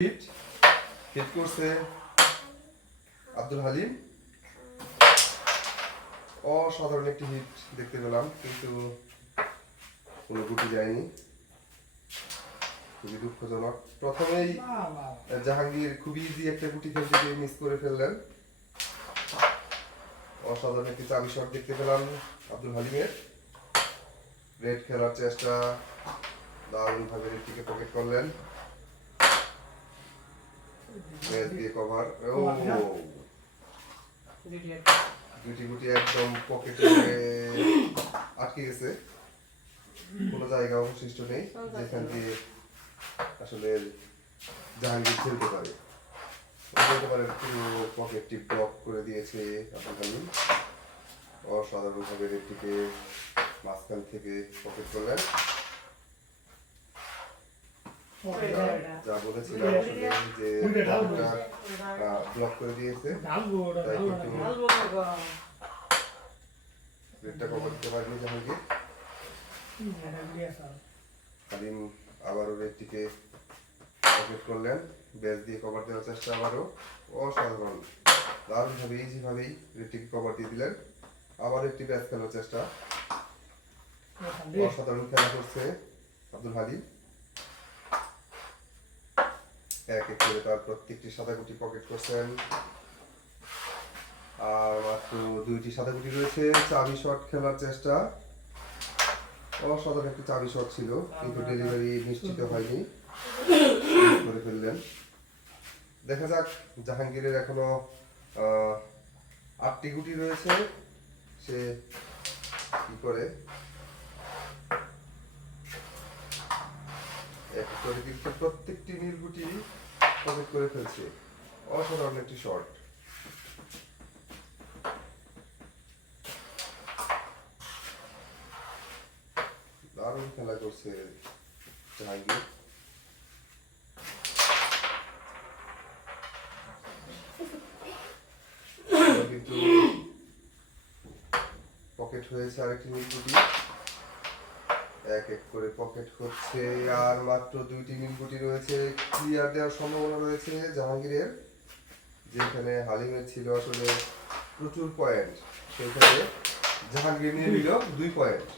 Hit করছে আব্দুল হালিম অসাধারণ একটি হিট দেখতে পেলাম, কিন্তু কোনো গুটি যায়নি। খুবই দুঃখজনক। প্রথমেই জাহাঙ্গীর খুবই ইজি একটা গুটি খেলতে গিয়ে মিস করে ফেললেন। অসাধারণ একটি চাবি শট দেখতে পেলাম আব্দুল হালিমের রেড খেলার চেষ্টা, দারুণভাবে রেডটিকে পকেট করলেন। ম্যাচ দিয়ে কভার ও দুটি গুটি একদম পকেটে আটকে গেছে। কোনো জায়গা অবশিষ্ট নেই যেখান দিয়ে আসলে জাহাঙ্গীর খেলতে পারে। বলতে পারে পুরো পকেটটি ব্লক করে দিয়েছে অসাধারণভাবে মাঝখান থেকে পকেট করলেন। যা করলেন ব্যাস দিয়ে কভার দেওয়ার চেষ্টা আবারও অসাধারণ দারুণভাবে ইজিভাবেই রেডটিকে কভার দিয়ে দিলেন আবার একটি ব্যাচ খেলার চেষ্টা অসাধারণ খেলা করছে আব্দুল হালিম এক এক করে তার প্রত্যেকটি সাদা গুটি পকেট করছেন। আর মাত্র দুইটি সাদা গুটি রয়েছে, চাবি শট খেলার চেষ্টা। অসাধারণ একটি চাবি শট ছিল, কিন্তু ডেলিভারি নিশ্চিত হয়নি। করে ফেললেন। দেখা যাক, জাহাঙ্গীরের এখনও আটটি গুটি রয়েছে। সে কি করে এক এক করে, কিন্তু প্রত্যেকটি নীলগুটি পকেট করে ফেলছে। অসাধারণ একটি শট দারুণ খেলা করছে জাহাঙ্গীর। কিন্তু পকেট হয়েছে আরেকটি নীলগুটি এক এক করে পকেট করছে। আর মাত্র দুই দুইটি নীলগুটি রয়েছে। ক্লিয়ার দেওয়ার সম্ভাবনা রয়েছে জাহাঙ্গীরের যেখানে হালিমের ছিল আসলে প্রচুর পয়েন্ট সেখানে জাহাঙ্গীর নিয়ে নিল দুই পয়েন্ট